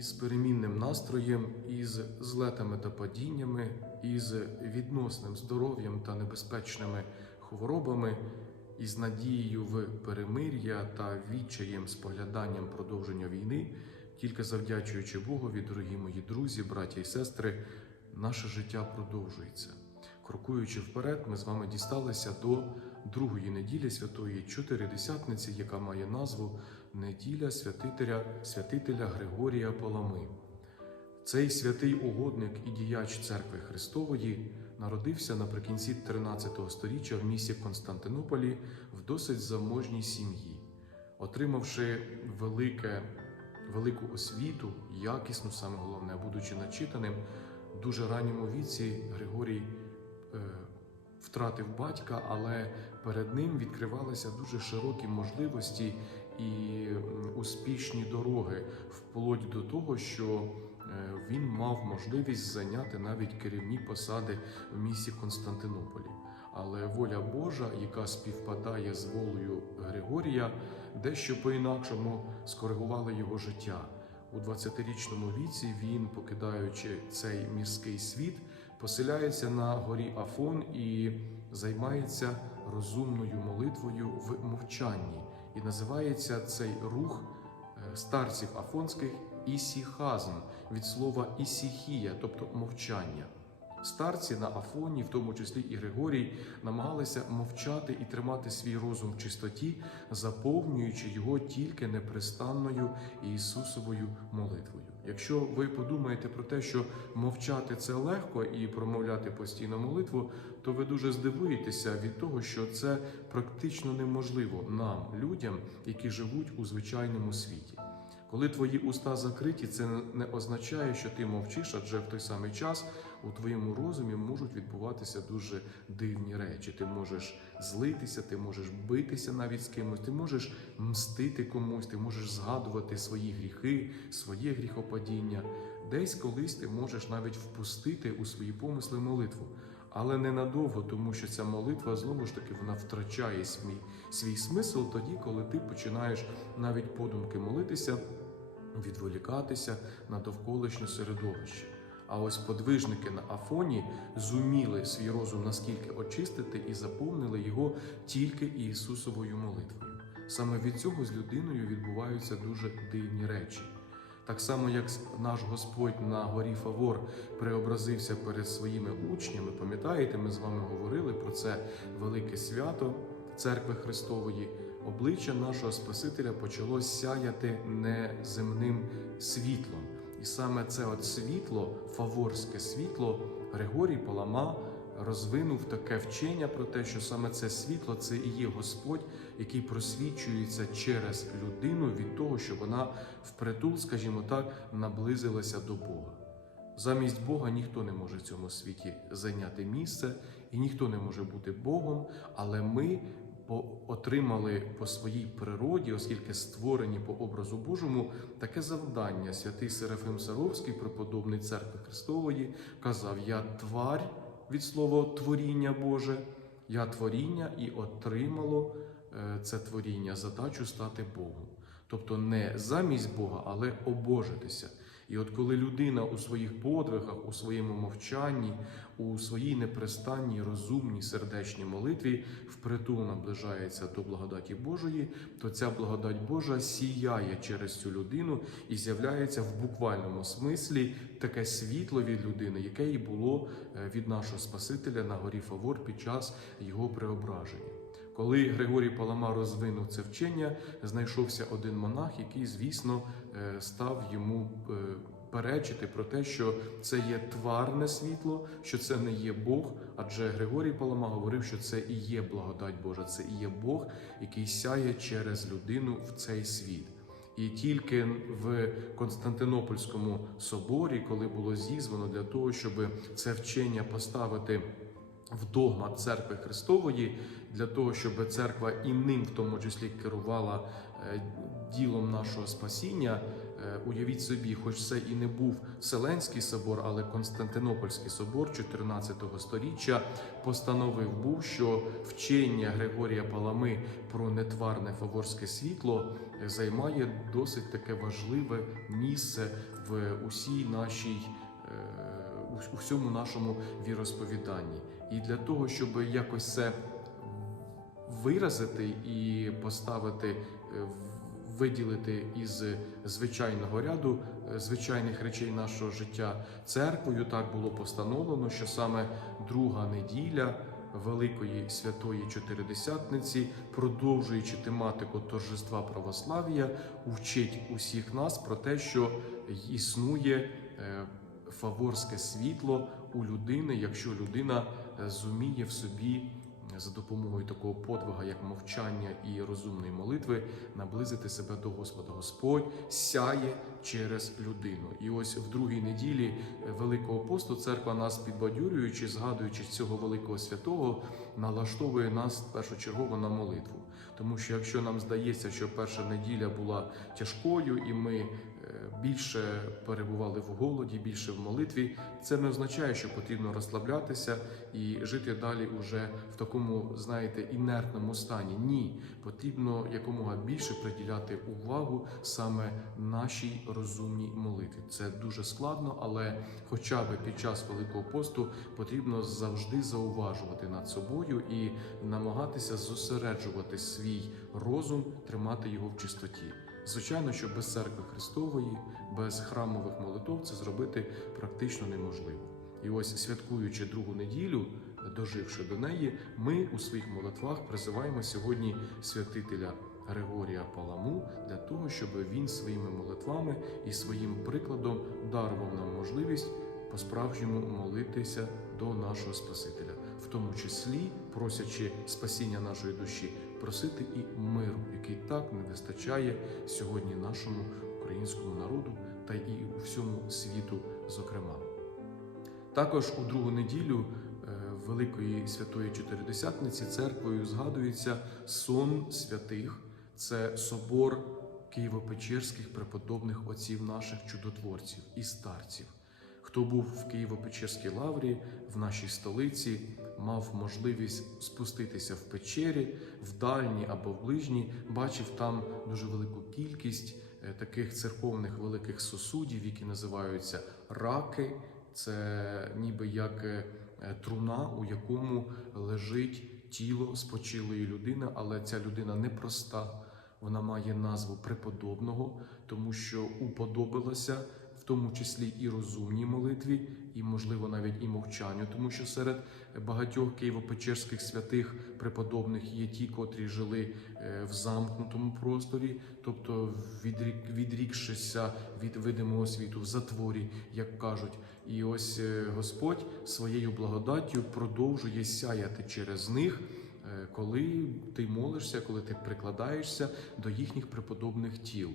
із перемінним настроєм, із злетами та падіннями, із відносним здоров'ям та небезпечними хворобами, із надією в перемир'я та відчаєм спогляданням продовження війни, тільки завдячуючи Богові, дорогі мої друзі, браття і сестри, наше життя продовжується. Крокуючи вперед, ми з вами дісталися до другої неділі Святої Чотиридесятниці, яка має назву Неділя святителя, святителя Григорія Палами. Цей святий угодник і діяч церкви Христової народився наприкінці 13 століття в місті Константинополі в досить заможній сім'ї, отримавши велике, велику освіту, якісну, саме головне, будучи начитаним, в дуже ранньому віці Григорій е, втратив батька, але перед ним відкривалися дуже широкі можливості і успішні дороги, вплоть до того, що е, він мав можливість зайняти навіть керівні посади в місті Константинополі. Але воля Божа, яка співпадає з волею Григорія, дещо по-інакшому скоригувала його життя. У 20-річному віці він, покидаючи цей міський світ, поселяється на горі Афон і займається розумною молитвою в мовчанні. І називається цей рух е, старців афонських ісіхазм від слова ісіхія, тобто мовчання. Старці на Афоні, в тому числі і Григорій, намагалися мовчати і тримати свій розум в чистоті, заповнюючи його тільки непрестанною Ісусовою молитвою. Якщо ви подумаєте про те, що мовчати це легко і промовляти постійно молитву, то ви дуже здивуєтеся від того, що це практично неможливо нам, людям, які живуть у звичайному світі. Коли твої уста закриті, це не означає, що ти мовчиш, адже в той самий час у твоєму розумі можуть відбуватися дуже дивні речі. Ти можеш злитися, ти можеш битися навіть з кимось, ти можеш мстити комусь, ти можеш згадувати свої гріхи, своє гріхопадіння. Десь колись ти можеш навіть впустити у свої помисли молитву. Але ненадовго, тому що ця молитва знову ж таки вона втрачає свій, свій смисл тоді, коли ти починаєш навіть подумки молитися, відволікатися на довколишнє середовище. А ось подвижники на Афоні зуміли свій розум наскільки очистити і заповнили його тільки Ісусовою молитвою. Саме від цього з людиною відбуваються дуже дивні речі. Так само, як наш Господь на горі Фавор преобразився перед своїми учнями, пам'ятаєте, ми з вами говорили про це велике свято церкви Христової. Обличчя нашого Спасителя почало сяяти неземним світлом. І саме це от світло, фаворське світло, Григорій Палама розвинув таке вчення про те, що саме це світло це і є Господь, який просвічується через людину від того, що вона впритул, скажімо так, наблизилася до Бога. Замість Бога ніхто не може в цьому світі зайняти місце, і ніхто не може бути Богом, але ми отримали по своїй природі, оскільки створені по образу Божому, таке завдання. Святий Серафим Саровський, преподобний церкви Христової, казав: Я тварь від слова творіння Боже, я творіння і отримало е, це творіння задачу стати Богом. Тобто не замість Бога, але обожитися. І от коли людина у своїх подвигах, у своєму мовчанні, у своїй непрестанній, розумній, сердечній молитві впритул наближається до благодаті Божої, то ця благодать Божа сіяє через цю людину і з'являється в буквальному смислі таке світло від людини, яке і було е, від нашого Спасителя на горі Фавор під час його преображення. Коли Григорій Палама розвинув це вчення, знайшовся один монах, який, звісно, став йому е, перечити про те, що це є тварне світло, що це не є Бог. Адже Григорій Палама говорив, що це і є благодать Божа, це і є Бог, який сяє через людину в цей світ. І тільки в Константинопольському соборі, коли було зізвано для того, щоб це вчення поставити в догмат церкви Христової, для того, щоб церква і ним в тому числі керувала е, ділом нашого спасіння, Е, Уявіть собі, хоч це і не був Вселенський собор, але Константинопольський собор 14 століття постановив був, що вчення Григорія Палами про нетварне фаворське світло займає досить таке важливе місце в усій нашій. е, у всьому нашому віросповіданні. І для того, щоб якось це виразити і поставити, е, виділити із звичайного ряду е, звичайних речей нашого життя церквою, так було постановлено, що саме друга неділя. Великої святої Чотиридесятниці, продовжуючи тематику торжества православ'я, вчить усіх нас про те, що існує е, фаворське світло у людини, якщо людина зуміє в собі за допомогою такого подвига, як мовчання і розумної молитви, наблизити себе до Господа. Господь сяє через людину. І ось в другій неділі е, Великого посту церква нас підбадьорюючи, згадуючи цього великого святого, налаштовує нас першочергово на молитву. Тому що якщо нам здається, що перша неділя була тяжкою, і ми більше перебували в голоді, більше в молитві, це не означає, що потрібно розслаблятися і жити далі уже в такому, знаєте, інертному стані. Ні, потрібно якомога більше приділяти увагу саме нашій розумній молитві. Це дуже складно, але хоча б під час Великого посту потрібно завжди зауважувати над собою і намагатися зосереджувати свій розум, тримати його в чистоті. Звичайно, що без церкви Христової, без храмових молитов це зробити практично неможливо. І ось святкуючи другу неділю, доживши до неї, ми у своїх молитвах призиваємо сьогодні святителя Григорія Паламу для того, щоб він своїми молитвами і своїм прикладом дарував нам можливість по-справжньому молитися до нашого Спасителя, в тому числі просячи спасіння нашої душі, просити і миру, який так не вистачає сьогодні нашому українському народу та і всьому світу, зокрема. Також у другу неділю е, Великої Святої Чотиридесятниці церквою згадується сон святих, це собор Києво-Печерських преподобних отців наших чудотворців і старців. Хто був в Києво-Печерській лаврі в нашій столиці, мав можливість спуститися в печері, в дальній або в ближній, бачив там дуже велику кількість е, таких церковних великих сосудів, які називаються раки. Це ніби як е, е, труна, у якому лежить тіло спочилої людини, але ця людина непроста. Вона має назву преподобного, тому що уподобилася в тому числі і розумній молитві, і, можливо, навіть і мовчанню, тому що серед багатьох києво-печерських святих преподобних є ті, котрі жили е, в замкнутому просторі, тобто відрік, відрікшися від видимого світу в затворі, як кажуть. І ось е, Господь своєю благодаттю продовжує сяяти через них. е, Коли ти молишся, коли ти прикладаєшся до їхніх преподобних тіл,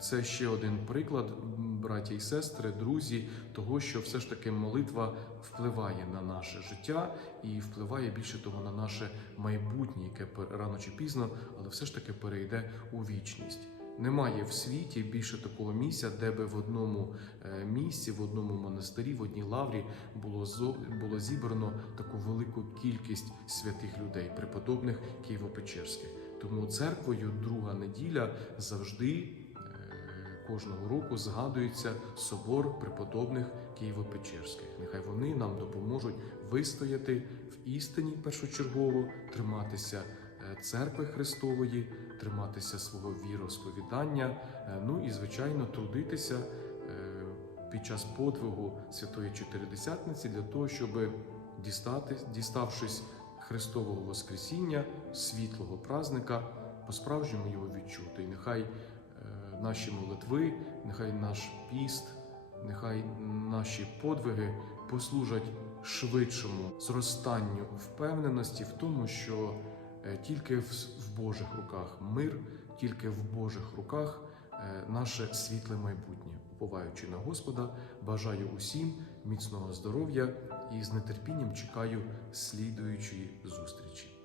це ще один приклад, браті і сестри, друзі, того, що все ж таки молитва впливає на наше життя і впливає більше того на наше майбутнє, яке рано чи пізно, але все ж таки перейде у вічність. Немає в світі більше такого місця, де би в одному е, місці, в одному монастирі, в одній лаврі було зо- було зібрано таку велику кількість святих людей, преподобних Києво-Печерських. Тому церквою друга неділя завжди е, кожного року згадується собор преподобних Києво-Печерських. Нехай вони нам допоможуть вистояти в істині першочергово, триматися е, церкви Христової, триматися свого віросповідання, е, ну і звичайно трудитися е, під час подвигу Святої Чотиридесятниці для того, щоб дістати, діставшись Христового Воскресіння, світлого празника, по-справжньому його відчути. І нехай наші молитви, нехай наш піст, нехай наші подвиги послужать швидшому зростанню впевненості в тому, що е, тільки в, Божих руках мир, тільки в Божих руках е, наше світле майбутнє. Уповаючи на Господа, бажаю усім міцного здоров'я і з нетерпінням чекаю слідуючої зустрічі.